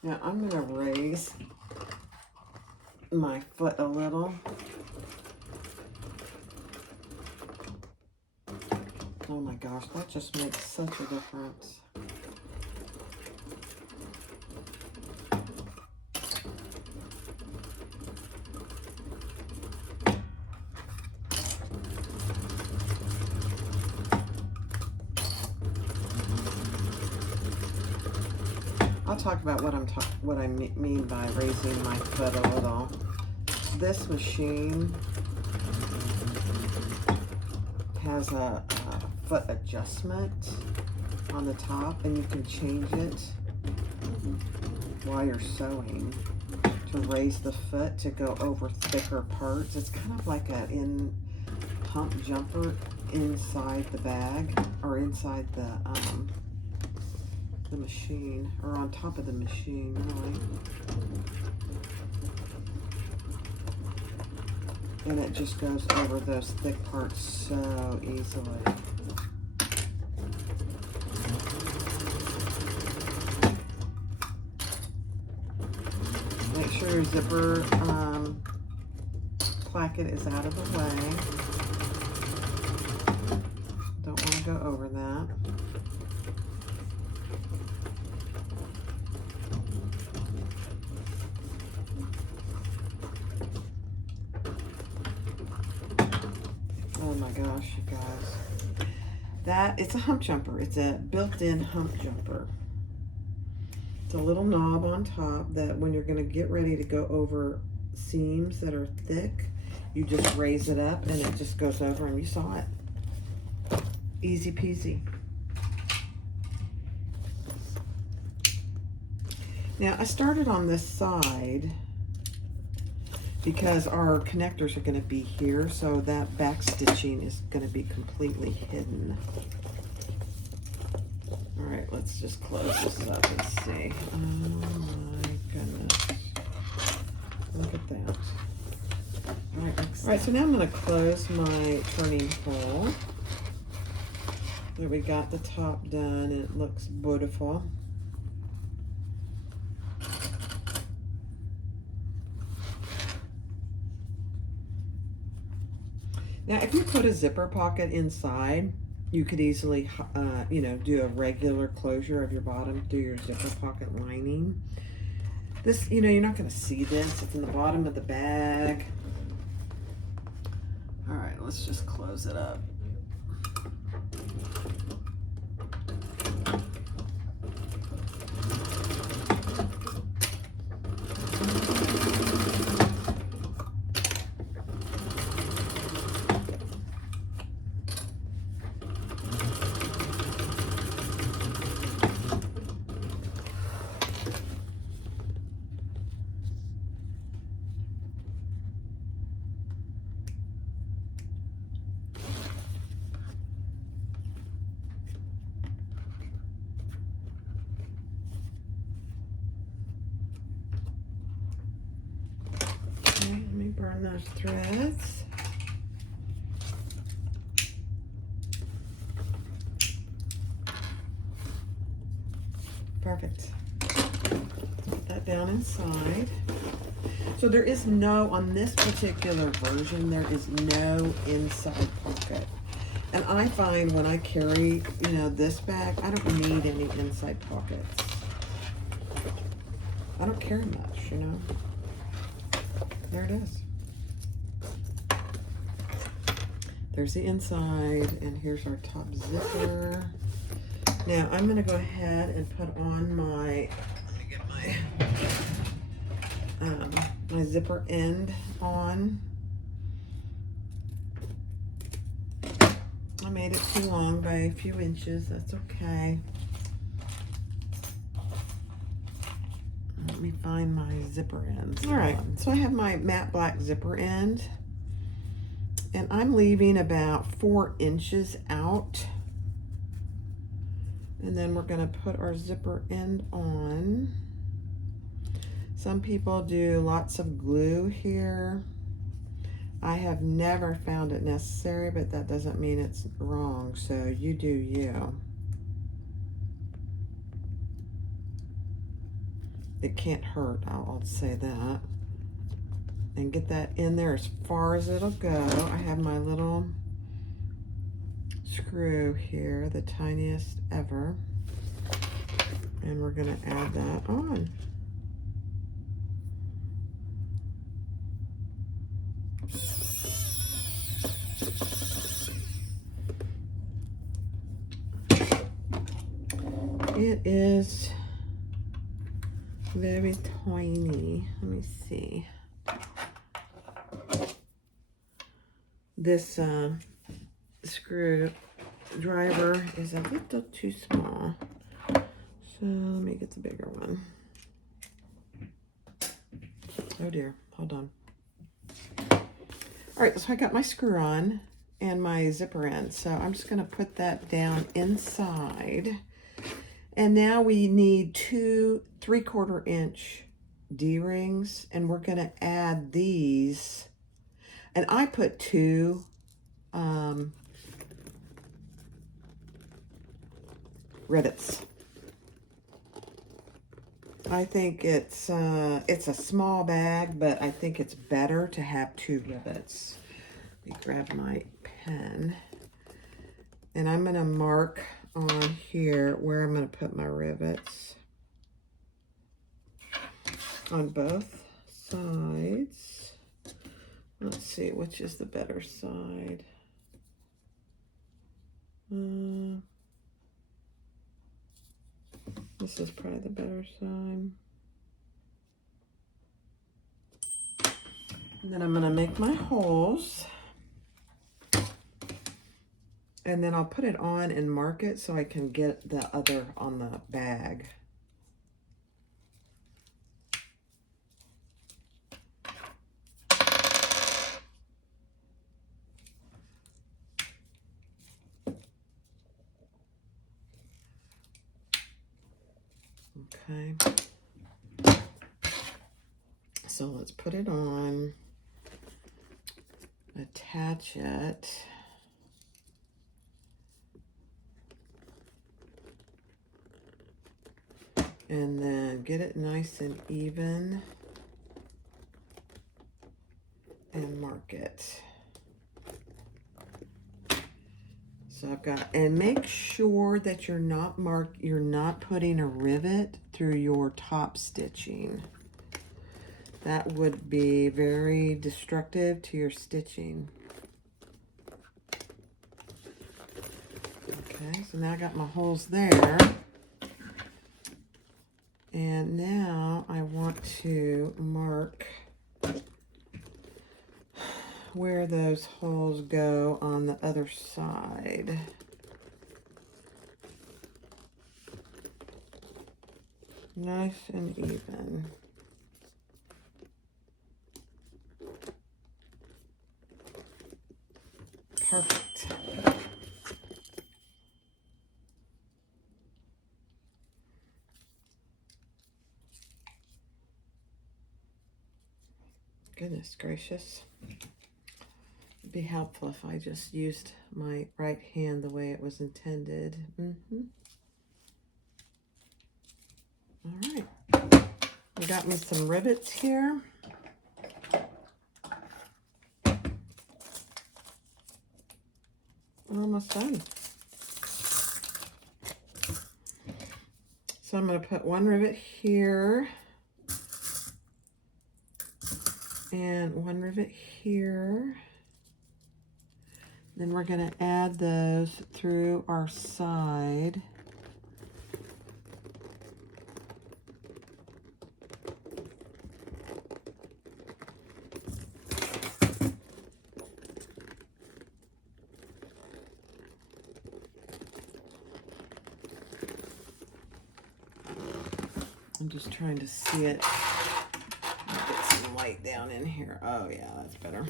Now I'm going to raise my foot a little. Oh my gosh, that just makes such a difference. I'll talk about what I mean by raising my foot a little. This machine has a foot adjustment on the top, and you can change it while you're sewing to raise the foot to go over thicker parts. It's kind of like a pump jumper inside the bag, or inside the machine, or on top of the machine, really. And it just goes over those thick parts so easily. Make sure your zipper placket is out of the way. Don't want to go over that. Oh my gosh, you guys. It's a hump jumper. It's a built-in hump jumper. It's a little knob on top that when you're going to get ready to go over seams that are thick, you just raise it up and it just goes over them. You saw it. Easy peasy. Now, I started on this side because our connectors are going to be here, so that back stitching is going to be completely hidden. All right, let's just close this up and see. Oh my goodness. Look at that. All right, so now I'm going to close my turning hole. There, we got the top done, and it looks beautiful. Now, if you put a zipper pocket inside, you could easily, you know, do a regular closure of your bottom through your zipper pocket lining. This, you know, you're not going to see this. It's in the bottom of the bag. All right, let's just close it up. Okay, let me burn those threads. Perfect. Put that down inside. So there is no, on this particular version, there is no inside pocket. And I find when I carry, you know, this bag, I don't need any inside pockets. I don't carry much, you know. There it is. There's the inside, and here's our top zipper. Now I'm gonna go ahead and put on my, let me get my zipper end on. I made it too long by a few inches, that's okay. Let me find my zipper ends. All right, so I have my matte black zipper end, and I'm leaving about 4 inches out. And then we're gonna put our zipper end on. Some people do lots of glue here. I have never found it necessary, but that doesn't mean it's wrong, so you do you. It can't hurt, I'll say that. And get that in there as far as it'll go. I have my little screw here, the tiniest ever. And we're gonna add that on. It is very tiny. Let me see. This screwdriver is a little too small. So let me get the bigger one. Oh dear, hold on. All right, so I got my screw on and my zipper end. So I'm just gonna put that down inside. And now we need 2 3/4 inch D-rings, and we're gonna add these. And I put 2 rivets. I think it's a small bag, but I think it's better to have 2 rivets. Let me grab my pen, and I'm gonna mark on here where I'm gonna put my rivets on both sides. Let's see, which is the better side? This is probably the better side. And then I'm gonna make my holes. And then I'll put it on and mark it so I can get the other on the bag. Okay. So let's put it on, attach it. And then get it nice and even and mark it. So I've got, and make sure that you're not putting a rivet through your top stitching. That would be very destructive to your stitching. Okay, so now I got my holes there. And now I want to mark where those holes go on the other side. Nice and even. Perfect. Goodness gracious. It'd be helpful if I just used my right hand the way it was intended. All right. I got me some rivets here. We're almost done. So I'm going to put one rivet here and one rivet here. Then we're going to add those through our side. I'm just trying to see it. Get some light down in here. Oh yeah, that's better.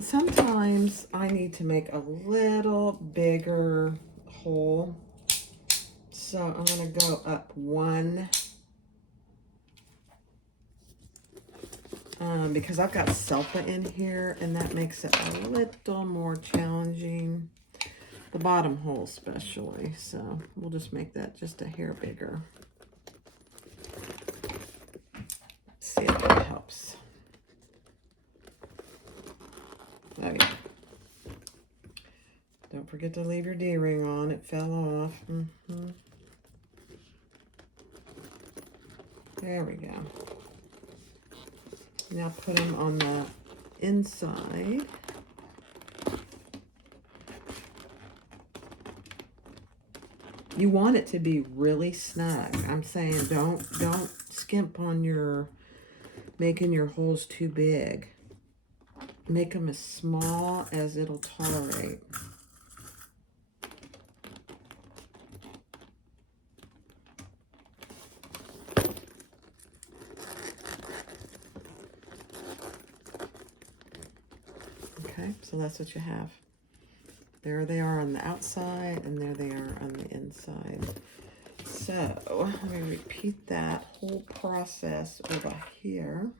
Sometimes I need to make a little bigger hole. So I'm going to go up one. Because I've got sulfa in here, and that makes it a little more challenging. The bottom hole especially. So we'll just make that just a hair bigger. Let's see if that helps. Oh yeah. Don't forget to leave your D-ring on. It fell off. There we go. Now put them on the inside. You want it to be really snug. I'm saying don't skimp on your making your holes too big. Make them as small as it'll tolerate. Okay, so that's what you have. There they are on the outside, and there they are on the inside. So I'm going to repeat that whole process over here.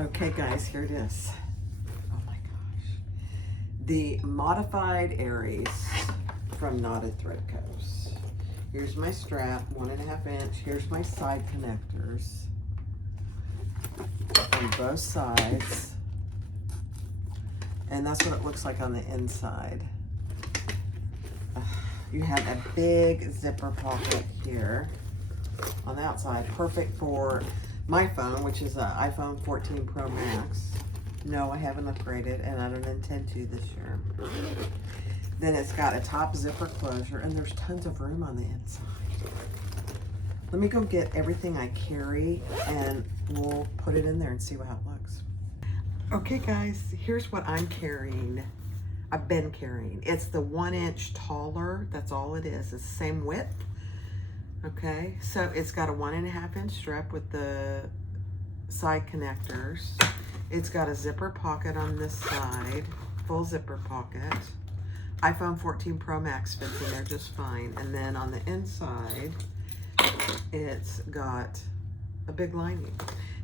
Okay guys, here it is. Oh my gosh. The Modified Aries from Knotted Thread Co. Here's my strap, 1.5 inch. Here's my side connectors on both sides. And that's what it looks like on the inside. You have a big zipper pocket here on the outside, perfect for my phone, which is an iPhone 14 Pro Max. No, I haven't upgraded, and I don't intend to this year. Then it's got a top zipper closure, and there's tons of room on the inside. Let me go get everything I carry, and we'll put it in there and see how it looks. Okay, guys, here's what I'm carrying. I've been carrying. It's the 1 inch taller. That's all it is. It's the same width. Okay, so it's got a 1.5 inch strap with the side connectors. It's got a zipper pocket on this side, full zipper pocket. iPhone 14 Pro Max fits in there just fine. And then on the inside, it's got a big lining.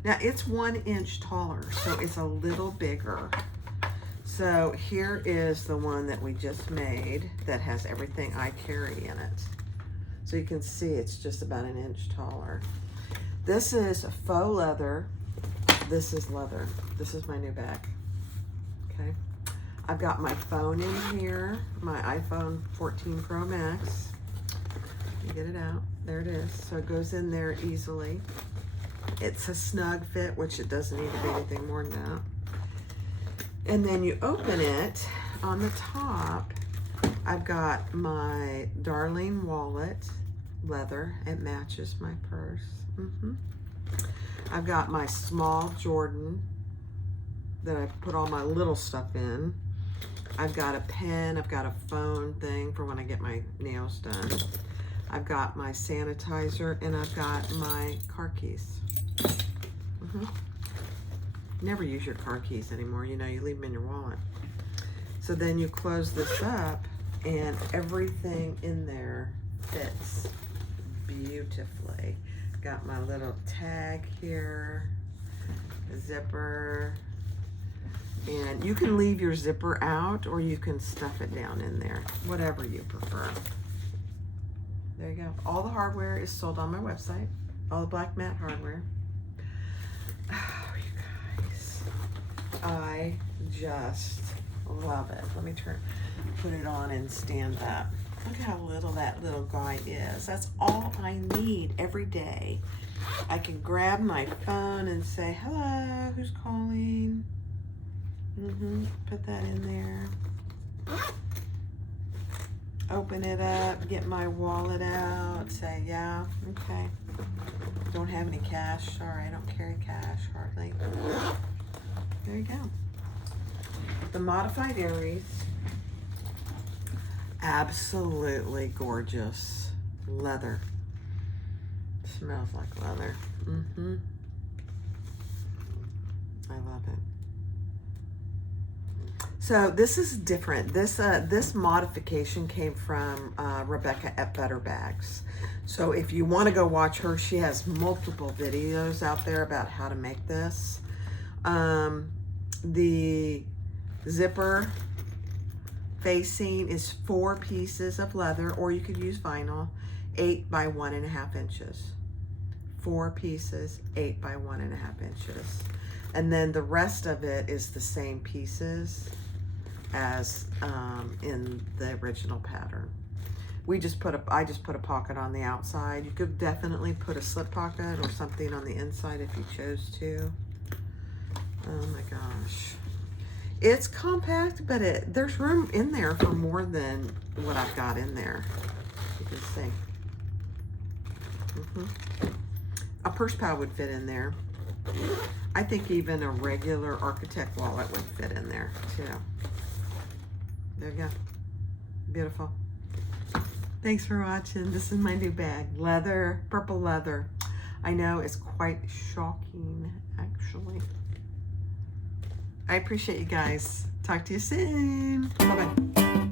Now it's 1 inch taller, so it's a little bigger. So here is the one that we just made that has everything I carry in it. So you can see it's just about 1 inch taller. This is faux leather. This is leather. This is my new bag. Okay. I've got my phone in here, my iPhone 14 Pro Max. You get it out. There it is. So it goes in there easily. It's a snug fit, which it doesn't need to be anything more than that. And then you open it. On the top, I've got my Darling wallet, leather. It matches my purse. I've got my small Jordan that I put all my little stuff in. I've got a pen, I've got a phone thing for when I get my nails done. I've got my sanitizer, and I've got my car keys. Never use your car keys anymore. You know, you leave them in your wallet. So then you close this up, and everything in there fits beautifully. Got my little tag here, a zipper, and you can leave your zipper out or you can stuff it down in there, whatever you prefer. There you go. All the hardware is sold on my website, all the black matte hardware. Oh, you guys, I just love it. Let me put it on and stand up. Look how little that little guy is. That's all I need every day. I can grab my phone and say, hello, who's calling? Put that in there. Open it up, get my wallet out, say, yeah, okay. Don't have any cash. Sorry, I don't carry cash hardly. There you go. The Modifiied Aries. Absolutely gorgeous leather. Smells like leather. I love it. So this is different. This modification came from Rebecca at Better Bags. So if you want to go watch her, she has multiple videos out there about how to make this. The zipper facing is 4 pieces of leather, or you could use vinyl, 8 by 1.5 inches. 4 pieces, 8 by 1.5 inches. And then the rest of it is the same pieces as in the original pattern. I just put a pocket on the outside. You could definitely put a slip pocket or something on the inside if you chose to. Oh my gosh. It's compact, but there's room in there for more than what I've got in there. You can see. A purse pal would fit in there. I think even a regular architect wallet would fit in there too. There you go. Beautiful. Thanks for watching. This is my new bag. Leather, purple leather. I know it's quite shocking, actually. I appreciate you guys. Talk to you soon. Bye-bye.